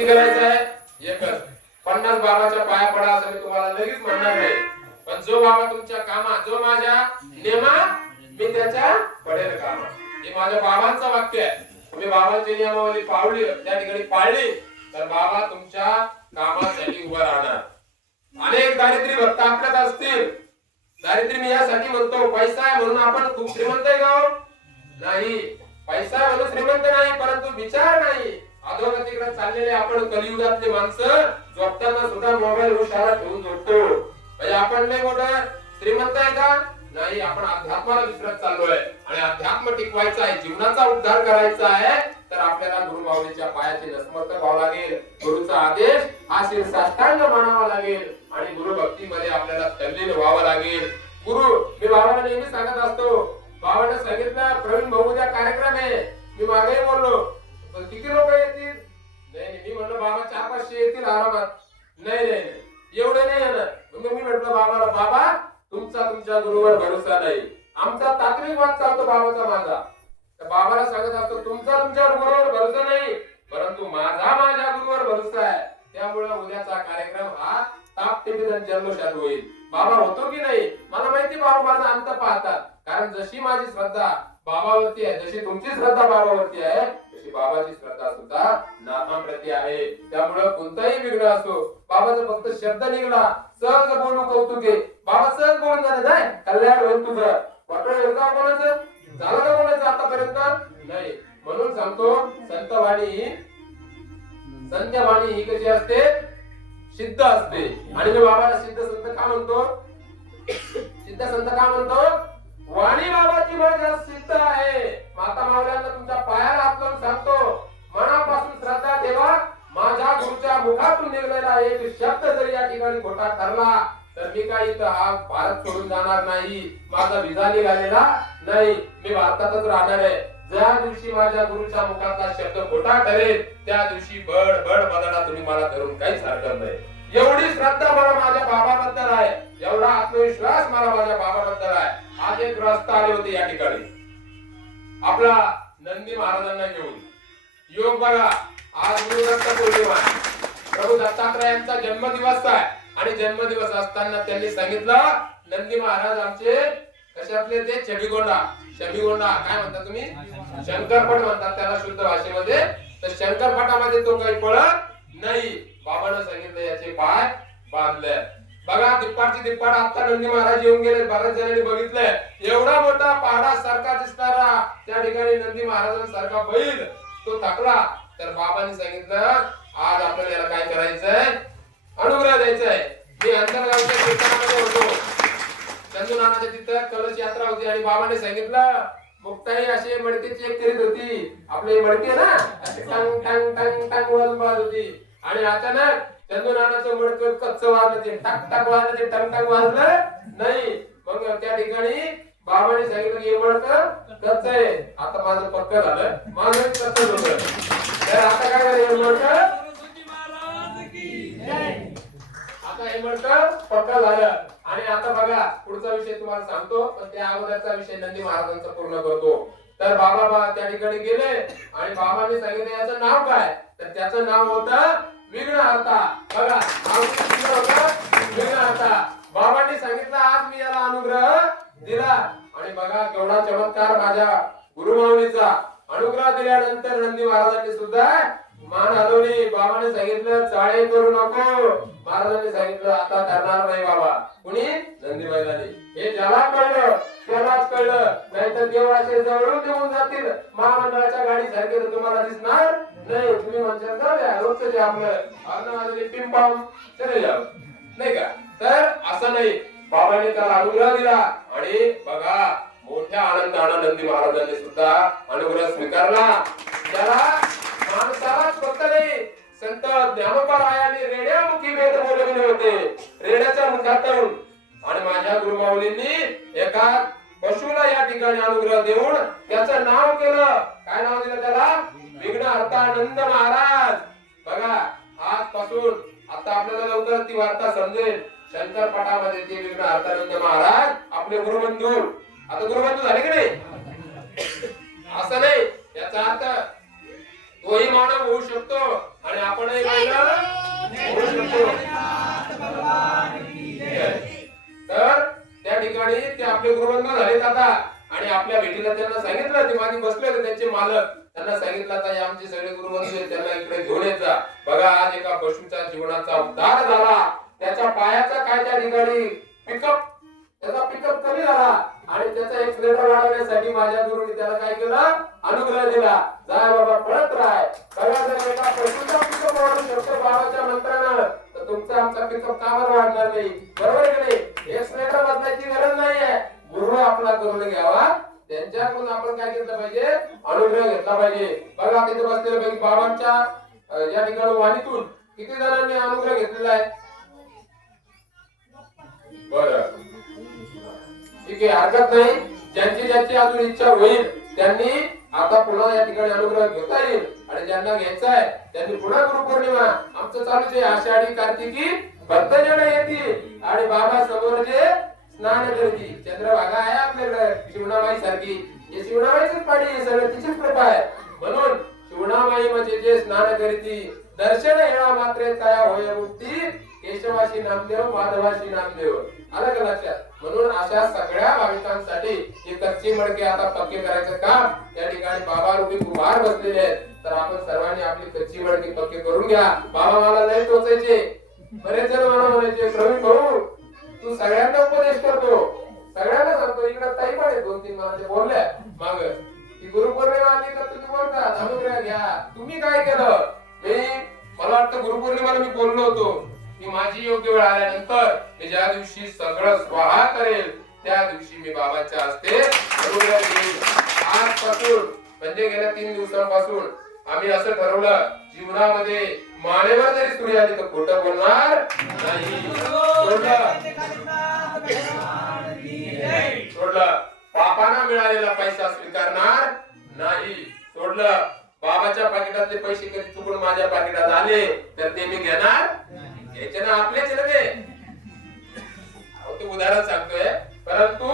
किती करायचं आहे एकच 50 बाबाच्या पाया पडा असं मी तुम्हाला लगेच म्हणणार नाही पण जो बाबा तुमच्या कामा जो माझ्या नेमा मी त्याच्या पडेल कामा हे माझ्या बाबांचं वाक्य आहे तुम्ही बाबांची नियमावली पाळली त्या ठिकाणी पाळली तर बाबा तुमच्या कामासाठी उभा राहणार अनेक दारिद्र्य भक्त आपल्यात असतील दारिद्र्य मी यासाठी म्हणतो पैसा आहे म्हणून आपण खूप श्रीमंत आहे का नाही पैसा म्हणून श्रीमंत नाही परंतु विचार नाही अधोगतीकडे चाललेले आपण कलियुगातले माणसं झोपताना सुद्धा मोबाईल हुशारा ठेवून झोपतो म्हणजे आपण नाही मोठं श्रीमंत आहे का नाही आपण अध्यात्माला विसरत चाललोय आणि अध्यात्म टिकवायचा आहे जीवनाचा उद्धार करायचा आहे तर आपल्याला गुरु माऊलीच्या पायाची नतमस्तक व्हावं लागेल गुरुचा आदेश हा शिरसाष्टांग मानावा लागेल आणि गुरु भक्तीमध्ये आपल्याला तल्लीन व्हावं लागेल गुरु मी बाबांना नेहमी सांगत असतो बाबांना सांगितलं प्रवीण भाऊ उद्या कार्यक्रम आहे मी मागे बोललो किती लोक येतील नाही मी म्हणलं बाबा 400-500 येतील आरामात नाही एवढे नाही येणार मग मी म्हटलं बाबाला बाबा तुमच्या गुरुवर भरोसा नाही आमचा तात्विक वाद चालतो बाबाचा माझा तर बाबाला सांगत असतो तुमच्या गुरुवर भरोसा नाही परंतु माझ्या गुरुवर भरोसा आहे त्यामुळे उद्याचा कार्यक्रम हा ताप टिपित जल्लोषात होईल बाबा होतो की नाही मला माहिती बाबा माझा अंत पाहतात कारण जशी माझी श्रद्धा बाबावरती आहे जशी तुमची श्रद्धा बाबावरती आहे तशी बाबाची श्रद्धा सुद्धा नाथांप्रती आहे त्यामुळे कोणताही विघ्न असो बाबाचा फक्त शब्द निघला सहज बोलू कौतुके बाबा सहज बोलून जाते नाही कल्याण होईल तुझं वाटण एकदा कोणाचं झालं का कोणाचं आतापर्यंत नाही म्हणून सांगतो संतवाणी ही कशी असते सिद्ध असते आणि मी बाबाला सिद्ध संत का म्हणतो सिद्ध संत का म्हणतो वाणी बाबाची माझ्या सिद्ध आहे माता माऊल्यांना तुमच्या पायाला हात लावून सांगतो मनापासून श्रद्धा ठेवा माझ्या गुरुच्या मुखातून निघालेला एक शब्द जरी या ठिकाणी खोटा ठरला तर मी काही इथं हा भारत सोडून जाणार नाही माझा विजा निघालेला नाही मी भारतातच राहणार आहे ज्या दिवशी माझ्या गुरुच्या मुखातला शब्द खोटा ठरेल त्या दिवशी बड बदला तुम्ही मला धरून काहीच हरकत नाही एवढी श्रद्धा मला माझ्या बाबाबद्दल आहे एवढा आत्मविश्वास मला माझ्या बाबाबद्दल आहे आज एक ग्रस्त आले होते या ठिकाणी आपला नंदी महाराजांना घेऊन योग बघा आज गुरुदत्त पौर्णिमा प्रभू दत्तात्रयांचा जन्मदिवस आहे आणि जन्मदिवस असताना त्यांनी सांगितलं नंदी महाराज आमचे कशातले ते शमीगोंडा काय म्हणता तुम्ही शंकरपट म्हणतात त्याला शुद्ध भाषेमध्ये तर शंकरपटामध्ये तो काही पळत नाही बाबांना सांगितलं याचे पाय बांधले बघा दिप्पाट आता नंदी महाराज येऊन गेले बऱ्याच जणांनी बघितलंय एवढा मोठा पहाडा सारखा दिसणारा त्या ठिकाणी नंदी महाराजांसारखा बैल तो थकला तर बाबांनी सांगितलं आज आपल्याला याला काय करायचंय अनुग्रह द्यायचाय मी अंतरगावच्या कीर्तनामध्ये होतो चंदूनानाच्या तिथं कलश यात्रा होती आणि बाबांनी सांगितलं मुक्ताई अशी मडकेची एक करीत होती आपली मडके ना अशी टंग टंग टंग टंग वाजत होती आणि अचानक चंदूनानाचं मडकं कच्च वाजलं ते टक वाजलं ते टंग टंग वाजलं नाही मग त्या ठिकाणी बाबांनी सांगितलं की हे मडकं कच्च आहे आता माझं पक्क झालं माझं कच्च होतं तर आता काय करायचं मडकं आता हे मडकं पक्क झालं आणि आता बघा पुढचा विषय तुम्हाला सांगतो पण त्या अगोदरचा विषय नंदी महाराजांचा पूर्ण करतो तर बाबा त्या ठिकाणी गेले आणि बाबांनी सांगितलं याचं नाव काय तर त्याचं नाव होतं विघ्नहर्ता बघा विघ्नहर्ता बाबांनी सांगितलं आज मी याला अनुग्रह दिला आणि बघा केवढा चमत्कार माझ्या गुरुमाऊलीचा अनुग्रह दिल्यानंतर नंदी महाराजांनी सुद्धा मान हलवली बाबांनी सांगितलं चाळे करू नको महाराजांनी सांगितलं आता करणार नाही बाबा कुणी नंदी मैदानी हे ज्याला कळलं त्यालाच कळलं नाहीतर देवाचे जवळून देऊन जातील महामंडळाच्या गाडी सारखे तुम्हाला दिसणार नाही तुम्ही म्हणशाल जाऊ द्या रोजचं जे आपलं पिंपाम चले जाऊ नाही का तर असं नाही बाबांनी त्याला अनुग्रह दिला आणि बघा मोठ्या आनंदाने नंदी महाराजांनी सुद्धा अनुग्रह स्वीकारला त्याला माणसालाच फक्त नाही संत ज्ञानोबा रायांनी रेड्यामुखी वेद बोलविले होते रेड्याच्या मुखातून आणि माझ्या गुरुमाऊलींनी एका पशुला या ठिकाणी अनुग्रह देऊन त्याचं नाव केलं काय नाव दिलं त्याला विघ्नहर्ता नंद महाराज बघा आजपासून आता आपल्याला लवकर ती वार्ता समजेल शंकरपटामध्ये ते विघ्नहर्तानंद महाराज आपले गुरुबंधू आता गुरुबंधू झाले की नाही असं नाही याचा अर्थ तोही मानव होऊ शकतो आणि आपणही मानव होऊ शकतो. तर त्या ठिकाणी ते आपले गुरुबंधू झालेत आता आणि आपल्या भेटीला त्यांना सांगितलं, ते मागे बसले होते त्यांचे मालक, त्यांना सांगितलं आता हे आमचे सगळे गुरुबंधू आहेत, त्यांना इकडे घेऊन येत जा. बघा आज एका पशुच्या जीवनाचा उद्धार झाला. त्याच्या पायाचा काय त्या ठिकाणी पिकअप, त्याचा पिकअप कमी झाला आणि त्याचा एक्सलेटर वाढवण्यासाठी माझ्या गुरुने त्याला काय केलं, अनुग्रह दिला. जाय बाबा पळत राह. बघा जर एका पशुचा पिकअप वाढू शकतो बाबाच्या मंत्रानं, तर तुमचा आमचा पिकअप का बरं वाढणार नाही? बरोबर की नाही? एक्सलेटर बदलायची गरज नाहीये. गुरु आपला करून घ्यावा, त्यांच्याकडून आपण काय घेतलं पाहिजे, अनुग्रह घेतला पाहिजे. बघा तिथे बसलेले पैकी बाबांच्या या ठिकाणी वाणीतून किती जणांनी अनुग्रह घेतलेला आहे? बरं ठीक आहे, हरकत नाही. ज्यांची ज्यांची अजून इच्छा होईल त्यांनी आता पुन्हा या ठिकाणी अनुग्रह घेता येईल आणि ज्यांना घ्यायचा आहे त्यांनी पुन्हा गुरुपौर्णिमा आमचं चालूच आहे. आषाढी कार्तिकी भक्तजन येतील आणि बाबा समोर जे स्नान करती. चंद्रभागा आहे आपल्याकडे शिवणाबाई सारखी, हे शिवणाबाईचीच पाडी आहे, सगळं तिचीच कृपा आहे. म्हणून शिवणाबाई म्हणजे जे स्नान करती, दर्शन हेळा मात्रे तया होय मुक्ती, केशवाशी नामदेव माधवाशी नामदेव. आलं का लक्षात? म्हणून अशा सगळ्या भाविकांसाठी हे कच्चे मडके आता पक्के करायचं काम त्या ठिकाणी बाबा रूपी कुमार बसलेले आहेत. तर आपण सर्वांनी आपली कच्ची मडके पक्के करून घ्या. बाबा मला लय टोचायचे, बरेच जण मला म्हणायचे प्रवीण भाऊ तू सगळ्यांना उपदेश करतो, सगळ्यांना सांगतो. इकडे ताई पण आहे, 2-3 मला ते बोलल्या माग की गुरुपौर्णिमा आली तर तुम्ही बोलता अनुग्रह घ्या. तुम्ही काय केलं? मला वाटतं गुरुपौर्णिमेला मी बोललो होतो की माझी योग्य वेळ आल्यानंतर मी ज्या दिवशी सगळं स्वाहा करेल त्या दिवशी मी बाबाच्या हस्ते अनुग्रह घेईल. आजपासून म्हणजे गेल्या 3 दिवसांपासून आम्ही असं ठरवलं, जीवनामध्ये मानेवर जरी सूर्य आली तर खोटं बोलणार नाही. सोडलं पापांना मिळालेला पैसा स्वीकारणार नाही. सोडलं बाबाच्या पाकिटातले पैसे कधी चुकून माझ्या पाकिटात आले तर ते मी घेणार घ्यायचे ना, आपलेच ना ते उदाहरण सांगतोय. परंतु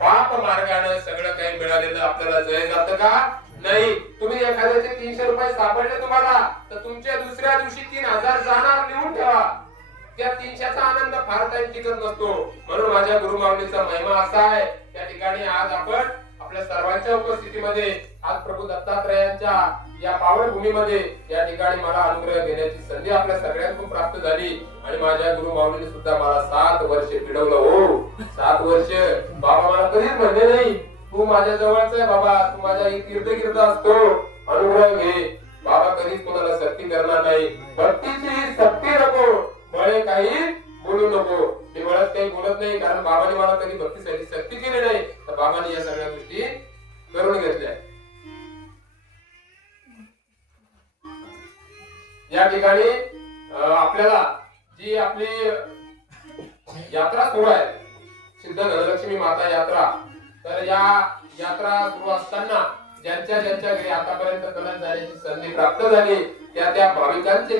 पाप मार्गाने सगळं काही मिळालेलं आपल्याला जय जातं का? नाही. तुम्ही एखाद्याचे 300 रुपये सापडले तुम्हाला तर तुमच्या दुसऱ्या दिवशी 3000 जाणार, लिहून ठेवा. त्या 300चा आनंद फार टाइम टिकत नसतो. म्हणून माझ्या गुरुमाऊलीचा महिमा असा आहे. त्या ठिकाणी आज आपण आपल्या सर्वांच्या उपस्थितीमध्ये आज प्रभू दत्तात्रयांच्या या पावनभूमीमध्ये या ठिकाणी मला अनुग्रह घेण्याची संधी आपल्या सगळ्यांना प्राप्त झाली आणि माझ्या गुरुमाऊलीने सुद्धा मला 7 वर्ष पिढवलं. हो 7 वर्ष बाबा मला कधीच म्हणले नाही तू माझ्या जवळच आहे बाबा, तू माझ्या कीर्त असतो, अनुग्रह घे. बाबा कधीच कोणाला सक्ती करणार नाही. भक्तीची सक्ती नको, बळे काही बोलू नको. मी बळत काही बोलत नाही, कारण बाबाने मला कधी भक्तीसाठी सक्ती केली नाही. तर बाबाने या सगळ्या गोष्टी करून घेतल्या. या ठिकाणी आपल्याला जी आपली यात्रा सुरू आहे, सिद्ध धनलक्ष्मी माता यात्रा, तर या यात्रा सुरू असताना ज्यांच्या घरी आतापर्यंत कलश जाण्याची संधी प्राप्त झाली त्या भाविकांचे